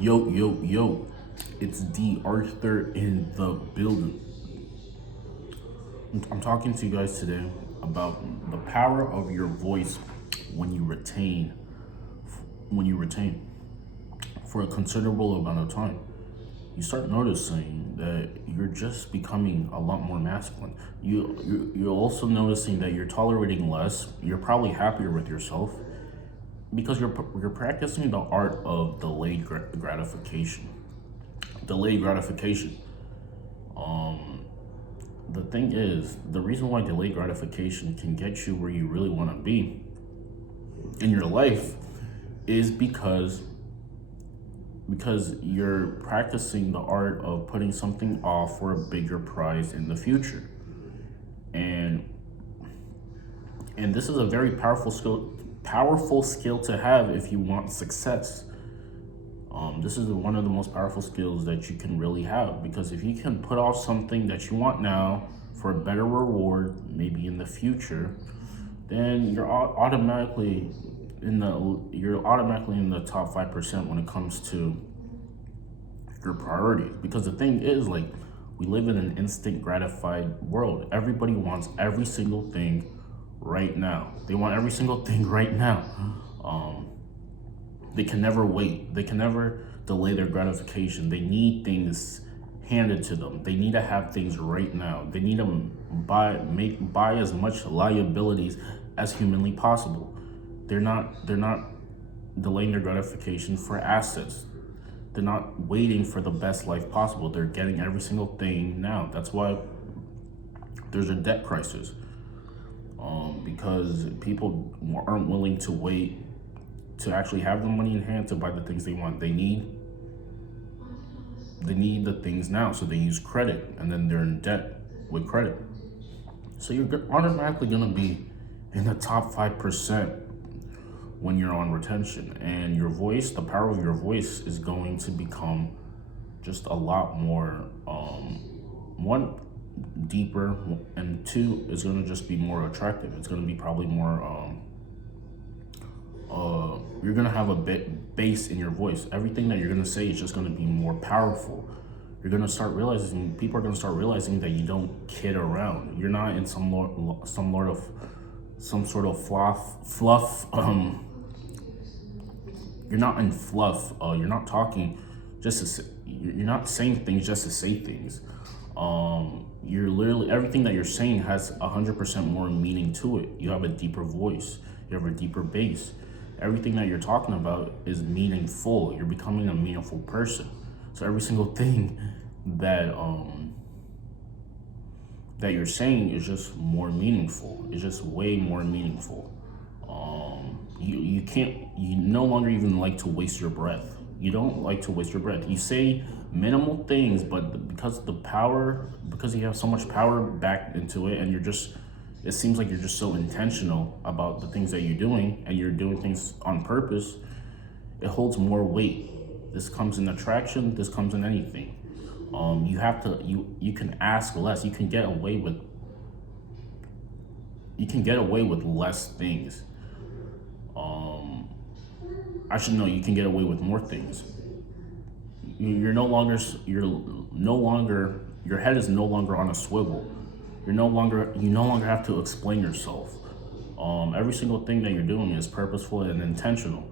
Yo, yo, yo, it's D.Arthur in the building. I'm talking to you guys today about the power of your voice when you retain, when you retain for a considerable amount of time. You start noticing that you're just becoming a lot more masculine. You're also noticing that you're tolerating less. You're probably happier with yourself because you're practicing the art of delayed gratification. Delayed gratification. The thing is, the reason why delayed gratification can get you where you really want to be in your life is because you're practicing the art of putting something off for a bigger prize in the future. And this is a very powerful skill to have if you want success. This is one of the most powerful skills that you can really have, because if you can put off something that you want now for a better reward, maybe in the future, then you're automatically in the top 5% when it comes to your priorities. Because the thing is, like, we live in an instant gratified world. Everybody wants every single thing right now. They want every single thing right now. They can never wait. They can never delay their gratification. They need things handed to them. They need to have things right now. They need to buy as much liabilities as humanly possible. They're not delaying their gratification for assets. They're not waiting for the best life possible. They're getting every single thing now. That's why there's a debt crisis. Because people aren't willing to wait to actually have the money in hand to buy the things they want. They need the things now, so they use credit, and then they're in debt with credit. So you're automatically gonna be in the top 5% when you're on retention, and your voice, the power of your voice, is going to become just a lot more. One, deeper, and two, is going to just be more attractive. It's going to be probably more. You're going to have a bit bass in your voice. Everything that you're going to say is just going to be more powerful. You're going to start realizing, people are going to start realizing that you don't kid around. You're not in some sort of fluff. You're not in fluff. You're not talking you're not saying things just to say things. You're literally, everything that you're saying has 100% more meaning to it. You have a deeper voice. You have a deeper bass. Everything that you're talking about is meaningful. You're becoming a meaningful person. So every single thing that that you're saying is just more meaningful. It's just way more meaningful. You no longer even like to waste your breath. You don't like to waste your breath. You say minimal things, but because you have so much power back into it, and it seems like you're just so intentional about the things that you're doing, and you're doing things on purpose, it holds more weight. This comes in attraction, this comes in anything. You can ask less. You can get away with less things. You can get away with more things. You're no longer your head is no longer on a swivel. You no longer have to explain yourself. Every single thing that you're doing is purposeful and intentional.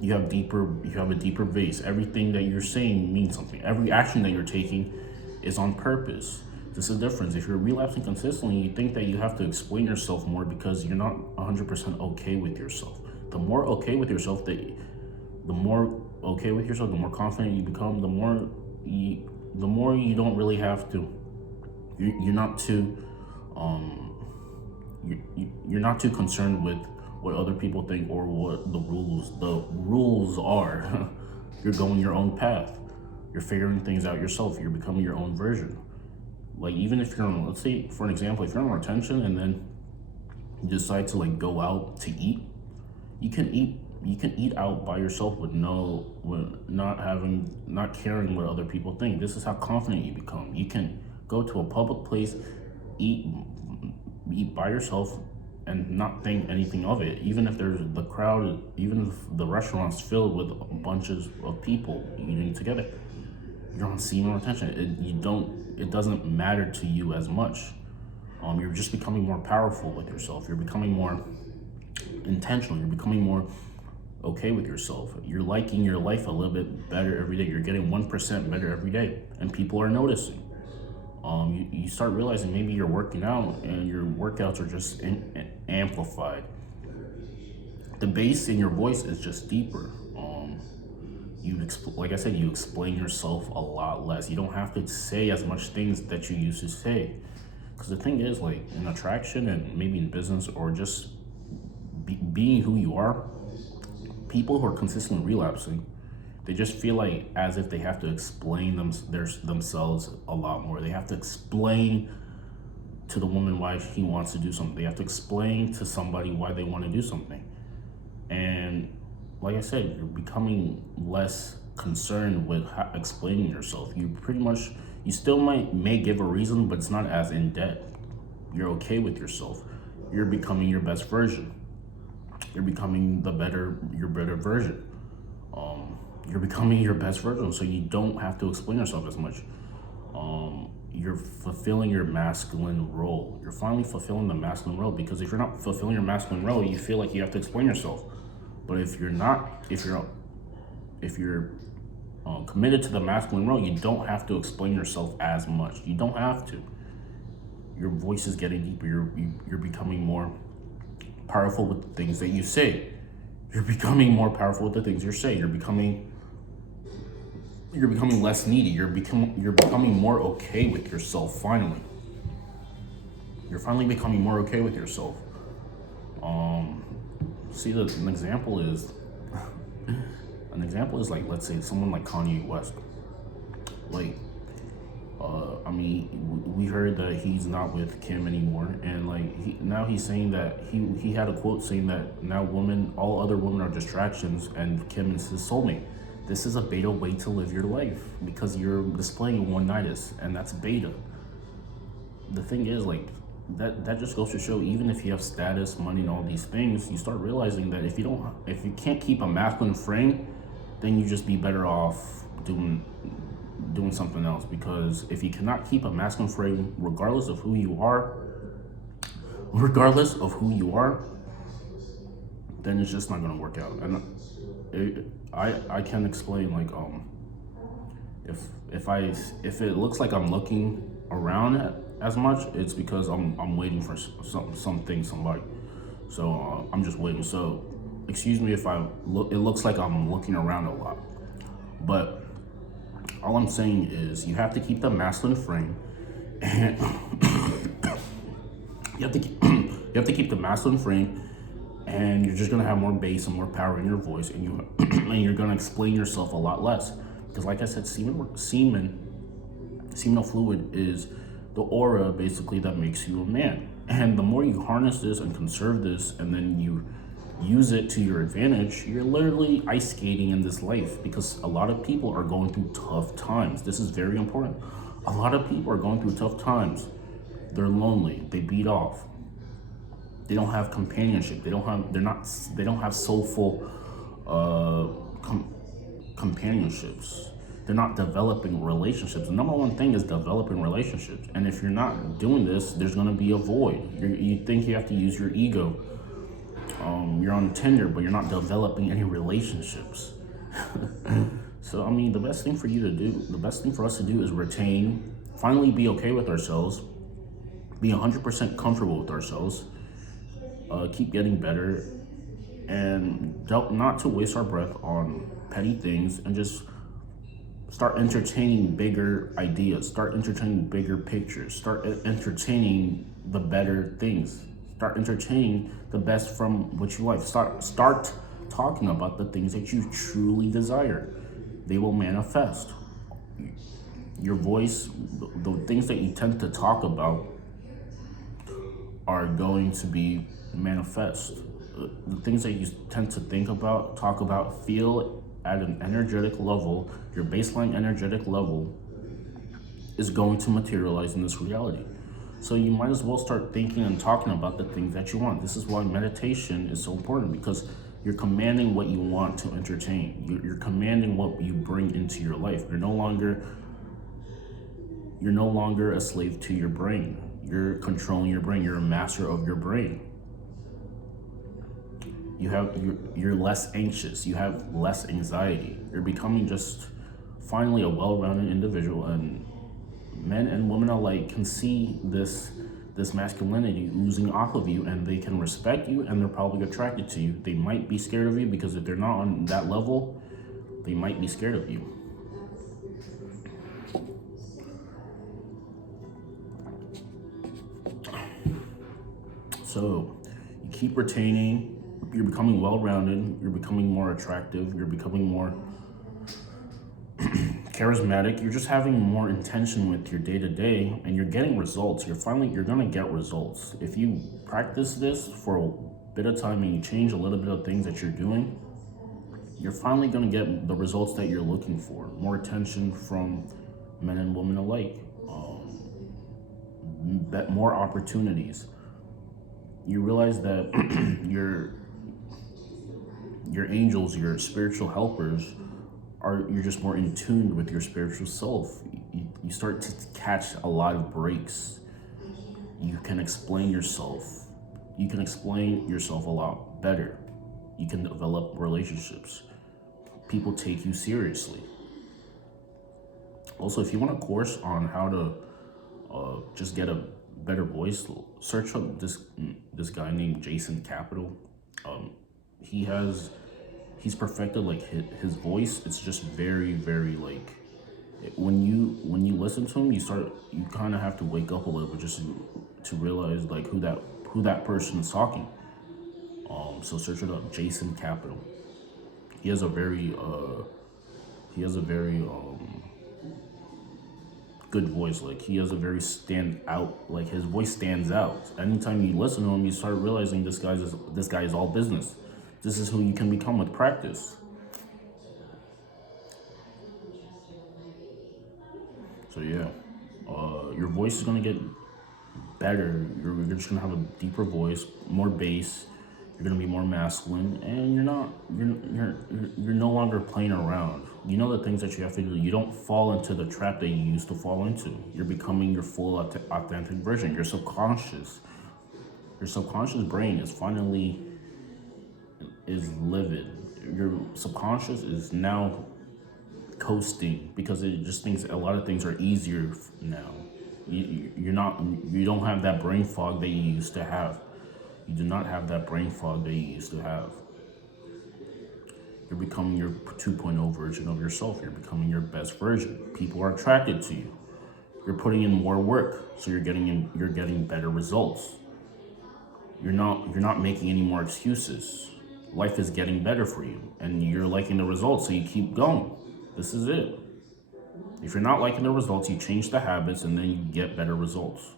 You have a deeper base. Everything that you're saying means something. Every action that you're taking is on purpose. This is the difference. If you're relapsing consistently, you think that you have to explain yourself more because you're not 100% okay with yourself. The more okay with yourself, the more confident you become, the more you don't really have to. You're not too you're not too concerned with what other people think or what the rules are. You're going your own path. You're figuring things out yourself. You're becoming your own version. Like, even if you're on, let's say, for an example, if you're on retention and then you decide to, like, go out to eat, you can eat out by yourself with not caring what other people think. This is how confident you become. You can go to a public place, eat by yourself, and not think anything of it. Even if there's the crowd, even if the restaurant's filled with bunches of people eating together, you're on semen retention. It doesn't matter to you as much. You're just becoming more powerful with yourself. You're becoming more intentional. You're becoming more okay with yourself. You're liking your life a little bit better every day. You're getting 1% better every day, and people are noticing. You start realizing maybe you're working out and your workouts are just amplified. The bass in your voice is just deeper. Like I said, you explain yourself a lot less. You don't have to say as much things that you used to say. Because the thing is, like in attraction and maybe in business or just being who you are, people who are consistently relapsing, they just feel like as if they have to explain themselves a lot more. They have to explain to the woman why he wants to do something. They have to explain to somebody why they want to do something. And like I said, you're becoming less concerned with explaining yourself. You still may give a reason, but it's not as in depth. You're okay with yourself. You're becoming your best version. You're becoming your better version. You're becoming your best version, so you don't have to explain yourself as much. You're fulfilling your masculine role. You're finally fulfilling the masculine role, because if you're not fulfilling your masculine role, you feel like you have to explain yourself. But if you're committed to the masculine role, you don't have to explain yourself as much. You don't have to. Your voice is getting deeper. You're becoming more powerful with the things that you say. You're becoming more powerful with the things you say. You're becoming less needy. You're becoming more okay with yourself. Finally, you're finally becoming more okay with yourself. See, an example is like, let's say someone like Kanye West. Like, we heard that he's not with Kim anymore, and like now he's saying that he had a quote saying that now all other women are distractions, and Kim is his soulmate. This is a beta way to live your life, because you're displaying one-nighters, and that's beta. The thing is, like, that just goes to show, even if you have status, money, and all these things, you start realizing that if you can't keep a masculine frame, then you just be better off doing something else. Because if you cannot keep a masculine frame, regardless of who you are, then it's just not going to work out. And I can explain, like, if it looks like I'm looking around as much, it's because I'm waiting for somebody. So I'm just waiting. So excuse me if it looks like I'm looking around a lot, but all I'm saying is you have to keep the masculine frame, and you have to keep the masculine frame, and you're just gonna have more bass and more power in your voice, and you're gonna explain yourself a lot less. Because like I said, seminal fluid is the aura basically that makes you a man. And the more you harness this and conserve this, and then you use it to your advantage, you're literally ice skating in this life. Because a lot of people are going through tough times. This is very important. A lot of people are going through tough times. They're lonely. They beat off. They don't have companionship. They don't have soulful companionships. They're not developing relationships. The number one thing is developing relationships. And if you're not doing this, there's going to be a void. You think you have to use your ego. You're on Tinder, but you're not developing any relationships. So, the best thing for us to do is retain, finally be okay with ourselves, be 100% comfortable with ourselves, keep getting better, and not to waste our breath on petty things, and just start entertaining bigger ideas, start entertaining bigger pictures, start entertaining the better things, start entertaining the best from what you like. Start talking about the things that you truly desire. They will manifest. Your voice, the things that you tend to talk about are going to be manifest. The things that you tend to think about, talk about, feel at an energetic level, your baseline energetic level, is going to materialize in this reality. So you might as well start thinking and talking about the things that you want. This is why meditation is so important, because you're commanding what you want to entertain. You're commanding what you bring into your life. You're no longer a slave to your brain. You're controlling your brain. You're a master of your brain. You're less anxious. You have less anxiety. You're becoming just finally a well-rounded individual, and men and women alike can see this masculinity oozing off of you, and they can respect you, and they're probably attracted to you. They might be scared of you, because if they're not on that level, they might be scared of you. So you keep retaining. You're becoming well-rounded. You're becoming more attractive. You're becoming more charismatic. You're just having more intention with your day-to-day, and you're getting results. You're gonna get results if you practice this for a bit of time and you change a little bit of things that you're doing. You're finally gonna get the results that you're looking for. More attention from men and women alike. More opportunities. You realize that your angels, your spiritual helpers, you're just more in tune with your spiritual self. You start to catch a lot of breaks. You can explain yourself. You can explain yourself a lot better. You can develop relationships. People take you seriously. Also, if you want a course on how to just get a better voice, search up this guy named Jason Capital. He's perfected like his voice. It's just very, very like, when you listen to him, you kind of have to wake up a little bit just to realize like who that person is talking. So search it up, Jason Capital. He has a very good voice. Like, he has a very stand out, like his voice stands out. Anytime you listen to him, you start realizing this guy is all business. This is who you can become with practice. So yeah, your voice is gonna get better. You're just gonna have a deeper voice, more bass. You're gonna be more masculine, and you're no longer playing around. You know the things that you have to do. You don't fall into the trap that you used to fall into. You're becoming your full authentic version. Your subconscious brain is livid. Your subconscious is now coasting, because it just thinks a lot of things are easier now. You don't have that brain fog that you used to have. You do not have that brain fog that you used to have. You're becoming your 2.0 version of yourself. You're becoming your best version. People are attracted to you. You're putting in more work, so you're getting better results. You're not making any more excuses. Life is getting better for you, and you're liking the results, so you keep going. This is it. If you're not liking the results, you change the habits, and then you get better results.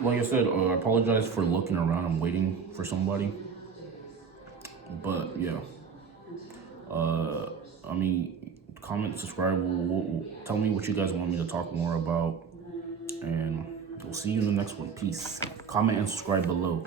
Like I said, I apologize for looking around. I'm waiting for somebody. But yeah, comment, subscribe. Tell me what you guys want me to talk more about, and we'll see you in the next one. Peace. Comment and subscribe below.